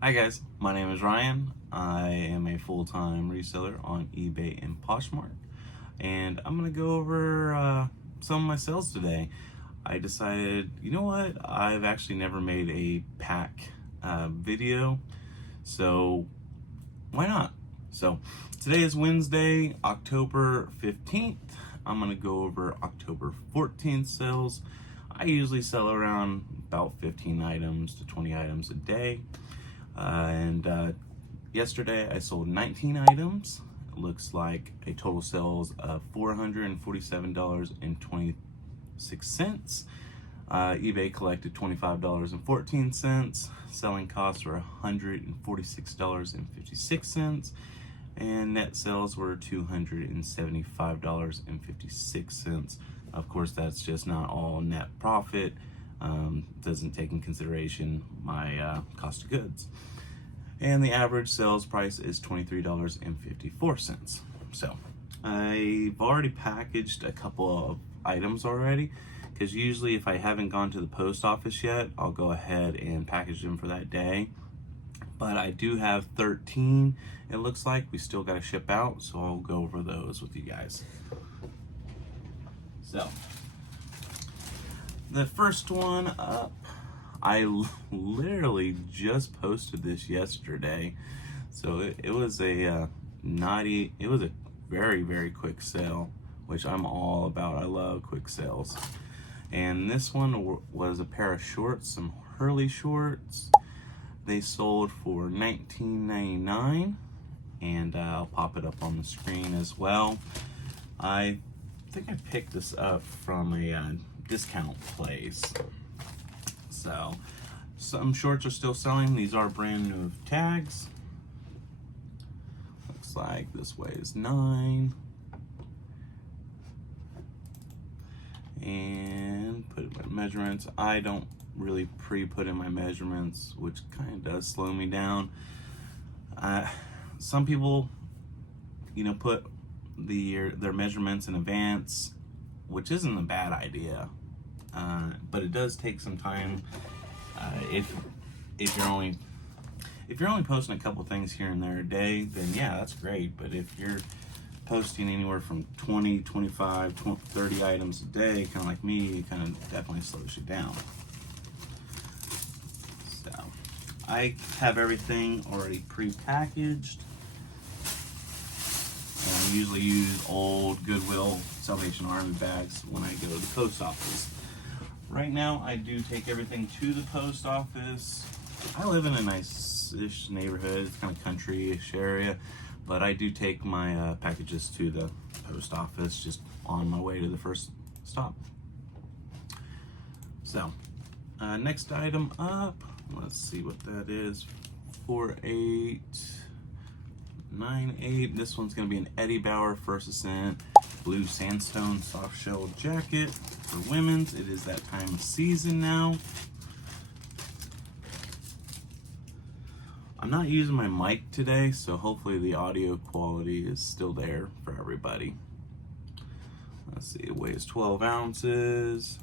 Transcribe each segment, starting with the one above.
Hi guys, my name is Ryan. I am a full-time reseller on eBay and Poshmark, and I'm gonna go over some of my sales today. I decided, you know what, I've actually never made a pack video, so why not? So today is Wednesday, October 15th. I'm gonna go over October 14th sales. I usually sell around about 15 items to 20 items a day. Yesterday I sold 19 items. It looks like a total sales of $447.26. eBay collected $25.14. Selling costs were $146.56. And net sales were $275.56. Of course, that's just not all net profit. Doesn't take in consideration my cost of goods. And the average sales price is $23.54. So I've already packaged a couple of items already, because usually if I haven't gone to the post office yet, I'll go ahead and package them for that day. But I do have 13, it looks like. We still got to ship out, so I'll go over those with you guys. So the first one up, I literally just posted this yesterday, so it was a very, very quick sale, which I'm all about. I love quick sales. And this one was a pair of shorts, some Hurley shorts. They sold for $19.99, and I'll pop it up on the screen as well. I think I picked this up from a discount place. So some shorts are still selling. These are brand new tags. Looks like this weighs 9. And put in my measurements. I don't really pre-put in my measurements, which kind of does slow me down. Some people, put their measurements in advance, which isn't a bad idea. But it does take some time. If you're only posting a couple things here and there a day, then yeah, that's great. But if you're posting anywhere from 20, 25, 20, 30 items a day, kind of like me, it kind of definitely slows you down. So I have everything already pre-packaged. And I usually use old Goodwill Salvation Army bags when I go to the post office. Right now, I do take everything to the post office. I live in a nice-ish neighborhood. It's kind of country-ish area, but I do take my packages to the post office just on my way to the first stop. So, next item up, let's see what that is. 4898. This one's going to be an Eddie Bauer First Ascent blue sandstone soft shell jacket for women's. It is that time of season now. I'm not using my mic today, so hopefully the audio quality is still there for everybody. Let's see, it weighs 12 ounces.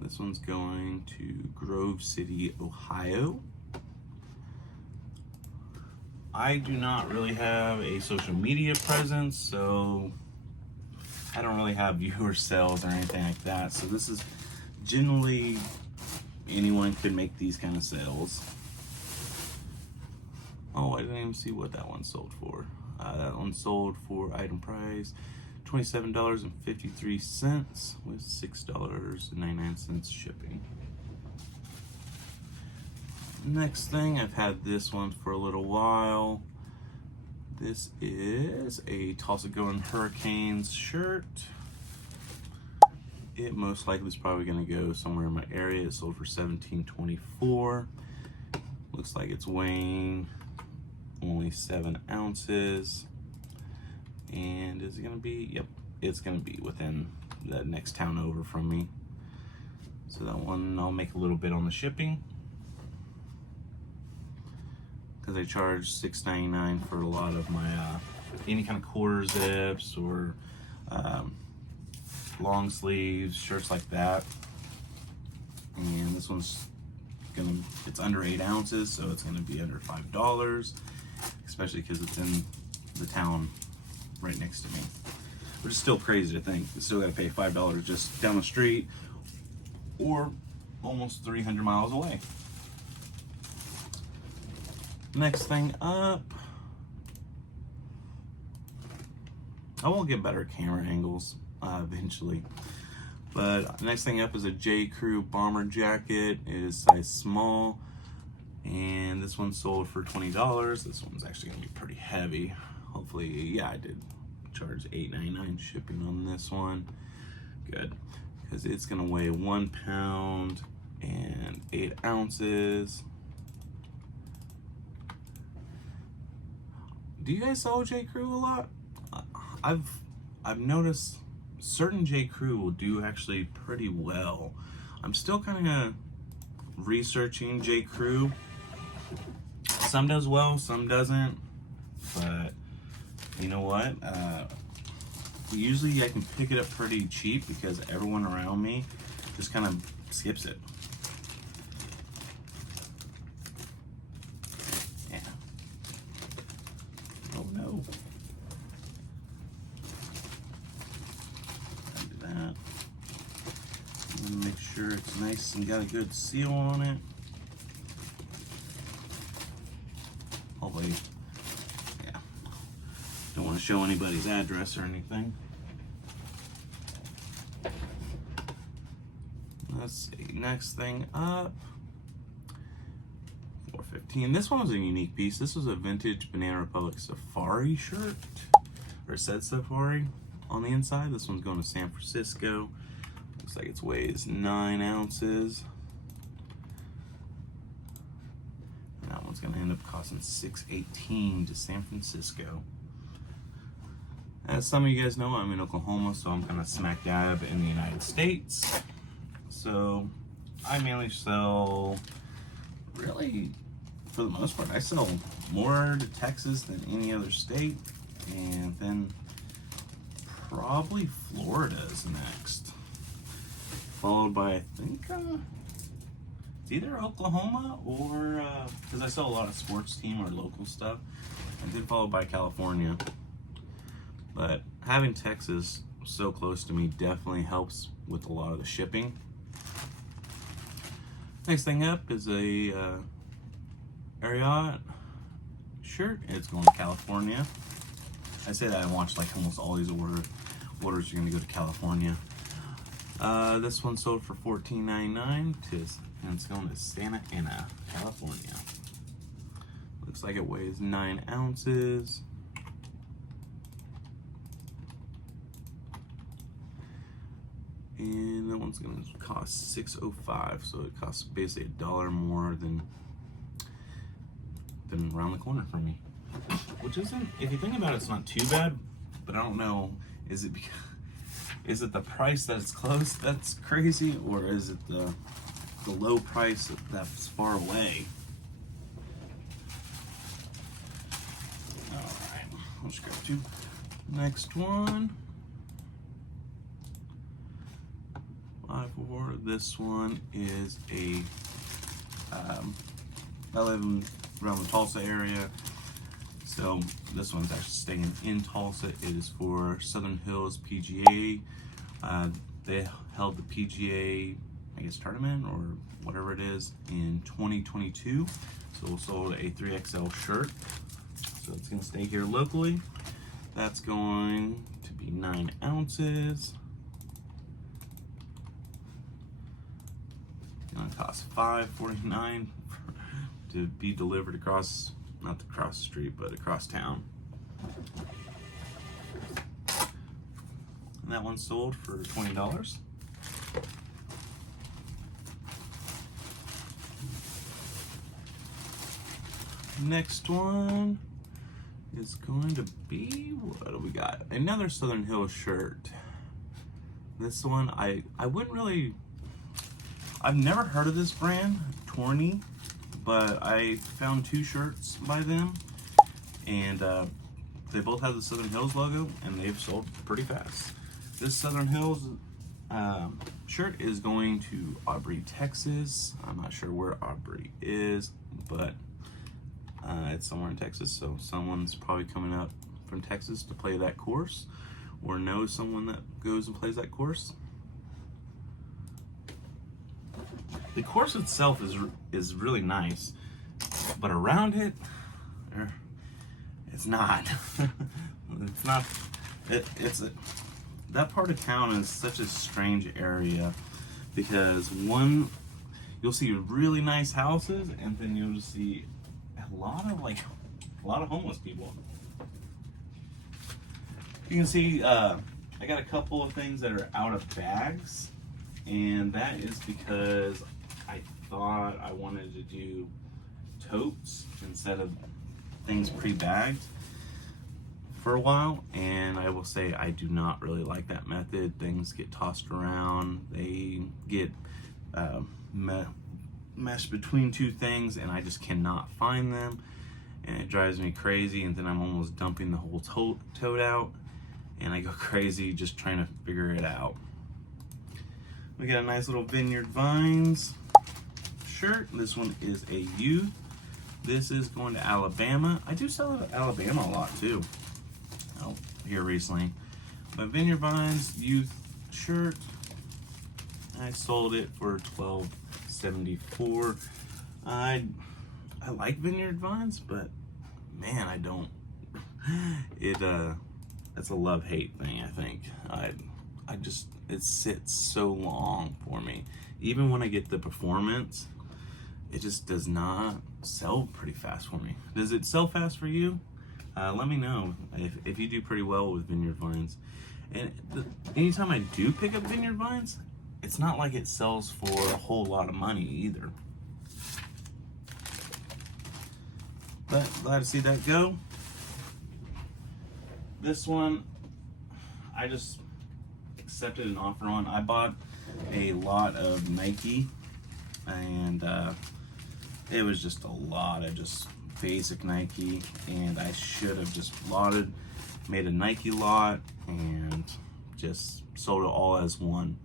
This one's going to Grove City, Ohio. I do not really have a social media presence, so I don't really have viewer sales or anything like that. So this is generally, anyone could make these kind of sales. Oh, I didn't even see what that one sold for. That one sold for item price $27.53 with $6.99 shipping. Next thing, I've had this one for a little while. This is a Tulsa Going Hurricanes shirt. It most likely is probably going to go somewhere in my area. It sold for $17.24. Looks like it's weighing only 7 ounces. And is it going to be? Yep, it's going to be within the next town over from me. So that one, I'll make a little bit on the shipping, because I charge $6.99 for a lot of my any kind of quarter zips or long sleeves, shirts like that. And This one's it's under 8 ounces, so it's gonna be under $5, especially because it's in the town right next to me, which is still crazy to think. You still gotta pay $5 just down the street or almost 300 miles away. Next thing up, I will get better camera angles eventually. But next thing up is a J. Crew bomber jacket. It is size small, and this one sold for $20. This one's actually gonna be pretty heavy. Hopefully, yeah, I did charge $8.99 shipping on this one. Good, because it's gonna weigh 1 pound and 8 ounces. Do you guys sell J. Crew a lot? I've noticed certain J. Crew will do actually pretty well. I'm still kind of researching J. Crew. Some does well, some doesn't. But you know what? Usually I can pick it up pretty cheap because everyone around me just kind of skips it. Yeah. Oh no. Make sure it's nice and got a good seal on it. Hopefully, yeah. Don't want to show anybody's address or anything. Let's see. Next thing up, $4.15. This one was a unique piece. This was a vintage Banana Republic Safari shirt, or it said Safari on the inside. This one's going to San Francisco. Looks like it weighs 9 ounces. And that one's gonna end up costing $6.18 to San Francisco. As some of you guys know, I'm in Oklahoma, so I'm kind of smack dab in the United States. So I mainly sell, really, for the most part, I sell more to Texas than any other state, and then probably Florida is next. Followed by, I think, it's either Oklahoma or, because I sell a lot of sports team or local stuff, and then followed by California. But having Texas so close to me definitely helps with a lot of the shipping. Next thing up is a Ariat shirt. It's going to California. I say that I watch like almost all these orders are going to go to California. This one sold for $14.99 and it's going to Santa Ana, California. Looks like it weighs 9 ounces. And that one's going to cost $6.05, so it costs basically $1 more than around the corner from me. Which isn't, if you think about it, it's not too bad, but I don't know, is it the price that's close that's crazy, or is it the low price that's far away? Alright, let's go to next one. 5-4. This one is a, I live around the Tulsa area, so this one's actually staying in Tulsa. It is for Southern Hills PGA. They held the PGA, I guess, tournament or whatever it is in 2022. So we sold a 3XL shirt. So it's gonna stay here locally. That's going to be 9 ounces. It's gonna cost $5.49 to be delivered across, not across the street, but across town. And that one sold for $20. Next one is going to be, what do we got? Another Southern Hills shirt. This one, I wouldn't really, I've never heard of this brand, Torney, but I found 2 shirts by them, and they both have the Southern Hills logo, and they've sold pretty fast. This Southern Hills Shirt is going to Aubrey, Texas. I'm not sure where Aubrey is, but it's somewhere in Texas, so someone's probably coming up from Texas to play that course, or knows someone that goes and plays that course. The course itself is really nice, but around it, it's not. It's not. That part of town is such a strange area, because you'll see really nice houses, and then you'll just see a lot of homeless people. You can see I got a couple of things that are out of bags, and that is because I thought I wanted to do totes instead of things pre-bagged for a while, and I will say I do not really like that method. Things get tossed around, they get meshed between two things, and I just cannot find them, and it drives me crazy, and then I'm almost dumping the whole tote out, and I go crazy just trying to figure it out. We got a nice little Vineyard Vines shirt. This one is a youth. This is going to Alabama. I do sell it at Alabama a lot too. Oh, here recently. But Vineyard Vines youth shirt. I sold it for $12.74. I like Vineyard Vines, but man, I don't. It's a love-hate thing, I think. It sits so long for me. Even when I get the performance, it just does not sell pretty fast for me. Does it sell fast for you? Let me know if you do pretty well with Vineyard Vines. And anytime I do pick up Vineyard Vines, it's not like it sells for a whole lot of money either. But glad to see that go. This one, I just accepted an offer on. I bought a lot of Nike, and it was just a lot of just basic Nike, and I should have just made a Nike lot and just sold it all as one,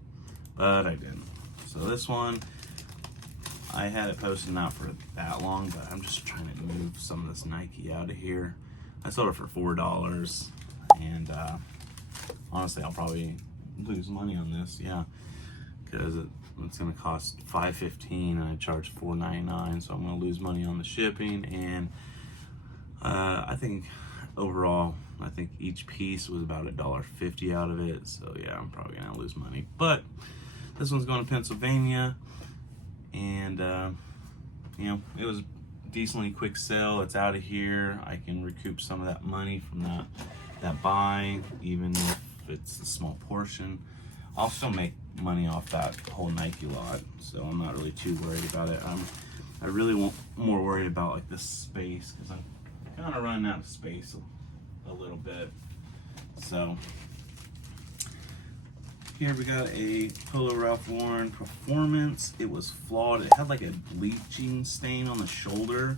but I didn't. So this one, I had it posted not for that long, but I'm just trying to move some of this Nike out of here. I sold it for $4, and honestly, I'll probably lose money on this, yeah, because it's gonna cost $5.15 and I charge $4.99, so I'm gonna lose money on the shipping. And I think overall, I think each piece was about $1.50 out of it, so yeah, I'm probably gonna lose money. But this one's going to Pennsylvania, and you know, it was a decently quick sale. It's out of here. I can recoup some of that money from that buy, even if it's a small portion. I'll still make money off that whole Nike lot, so I'm not really too worried about it. I really more worried about like the space, because I'm kind of running out of space a little bit. So here we got a Polo Ralph Lauren Performance. It was flawed. It had like a bleaching stain on the shoulder,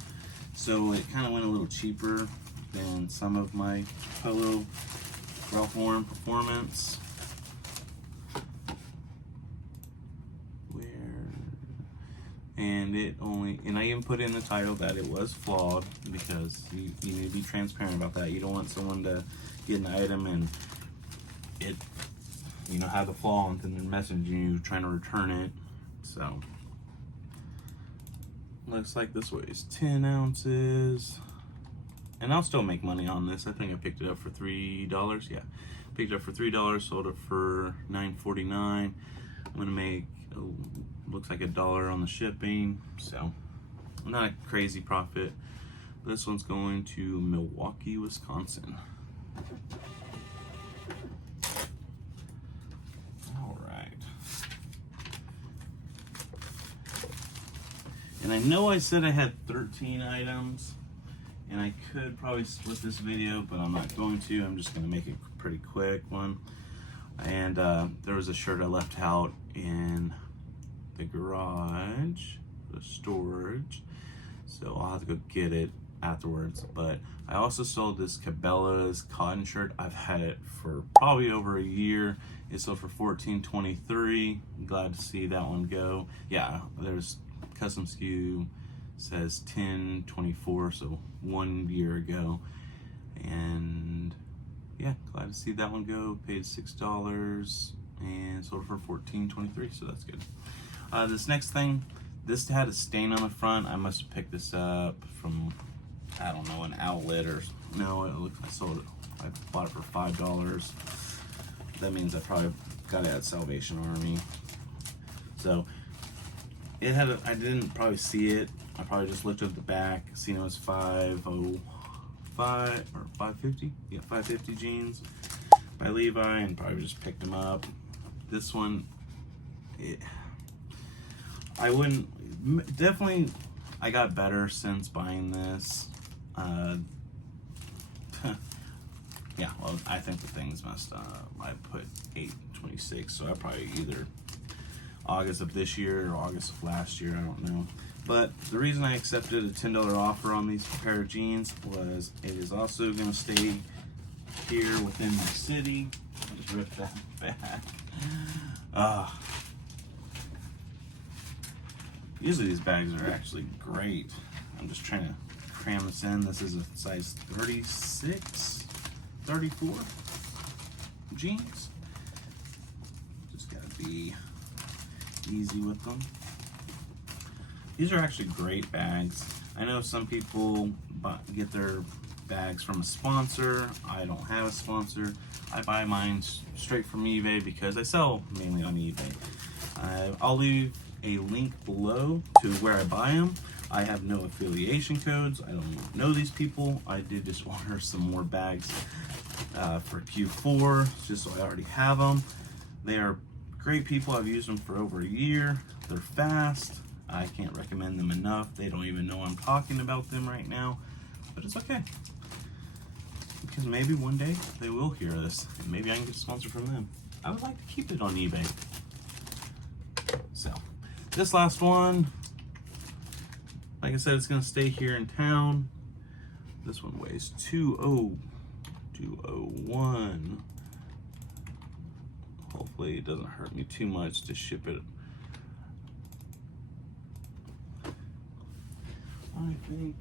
so it kind of went a little cheaper than some of my Polo Ralph Lauren Performance. And I even put in the title that it was flawed, because you need to be transparent about that. You don't want someone to get an item and it, you know, have a flaw, and then they're messaging you trying to return it. So looks like this weighs 10 ounces, and I'll still make money on this. I think I picked it up for $3. Yeah, picked it up for $3, sold it for $9.49. I'm gonna make looks like $1 on the shipping, so not a crazy profit. This one's going to Milwaukee, Wisconsin. All right. And I know I said I had 13 items, and I could probably split this video, but I'm not going to. I'm just going to make it a pretty quick one. And there was a shirt I left out in the garage, the storage, so I'll have to go get it. afterwards. But I also sold this Cabela's cotton shirt. I've had it for probably over a year. It sold for $14.23. Glad to see that one go. Yeah, there's custom SKU says 10/24, so 1 year ago. And yeah, glad to see that one go. Paid $6 and sold for $14.23, so that's good. This next thing, this had a stain on the front. I must have picked this up from, I don't know, an outlet or no. I sold it. I bought it for $5. That means I probably got it at Salvation Army. So it had I didn't probably see it. I probably just looked at the back, seen it was $505 or $550. Yeah, $550 jeans by Levi, and probably just picked them up. This one, I wouldn't, definitely, I got better since buying this. Yeah, well, I think the thing's messed up. I put 8/26, so I probably either August of this year or August of last year, I don't know. But the reason I accepted a $10 offer on these pair of jeans was it is also going to stay here within my city. I'll just rip that back. Usually these bags are actually great. I'm just trying to cram this in. This is a size 36, 34 jeans. Just gotta be easy with them. These are actually great bags. I know some people get their bags from a sponsor. I don't have a sponsor. I buy mine straight from eBay because I sell mainly on eBay. I'll leave a link below to where I buy them. I have no affiliation codes. I don't know these people. I did just order some more bags for Q4 just so I already have them. They are great people. I've used them for over a year. They're fast. I can't recommend them enough. They don't even know I'm talking about them right now, but it's okay. Because maybe one day they will hear this and maybe I can get a sponsor from them. I would like to keep it on eBay. So this last one, like I said, it's gonna stay here in town. This one weighs 201. Hopefully it doesn't hurt me too much to ship it. I think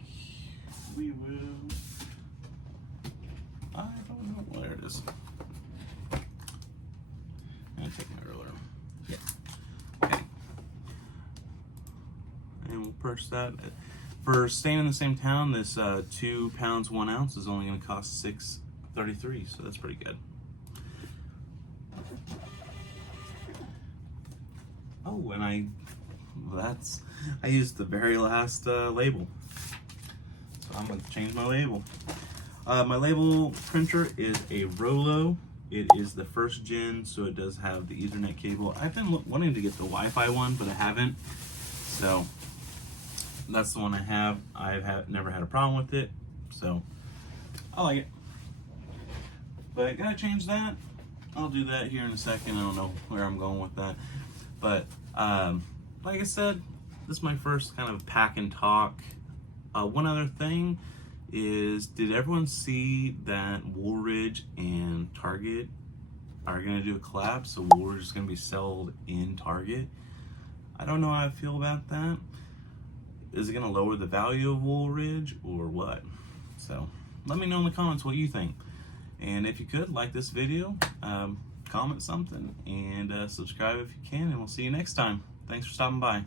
we will, I don't know, where it is. I'm taking my ruler. Yeah. Okay. And we'll purchase that. For staying in the same town, this 2 pounds 1 ounce is only going to cost $6.33, so that's pretty good. Oh, and I used the very last label, so I'm going to change my label. My label printer is a Rolo. It is the 1st gen, so it does have the Ethernet cable. I've been wanting to get the Wi-Fi one, but I haven't. So that's the one I have. I've never had a problem with it, so I like it. But I gotta change that. I'll do that here in a second. I don't know where I'm going with that, but like I said, this is my first kind of pack and talk. One other thing is, did everyone see that Woolridge and Target are gonna do a collab? So Woolridge is gonna be sold in Target. I don't know how I feel about that. Is it gonna lower the value of Woolridge or what? So let me know in the comments what you think. And if you could, like this video, comment something, and subscribe if you can, and we'll see you next time. Thanks for stopping by.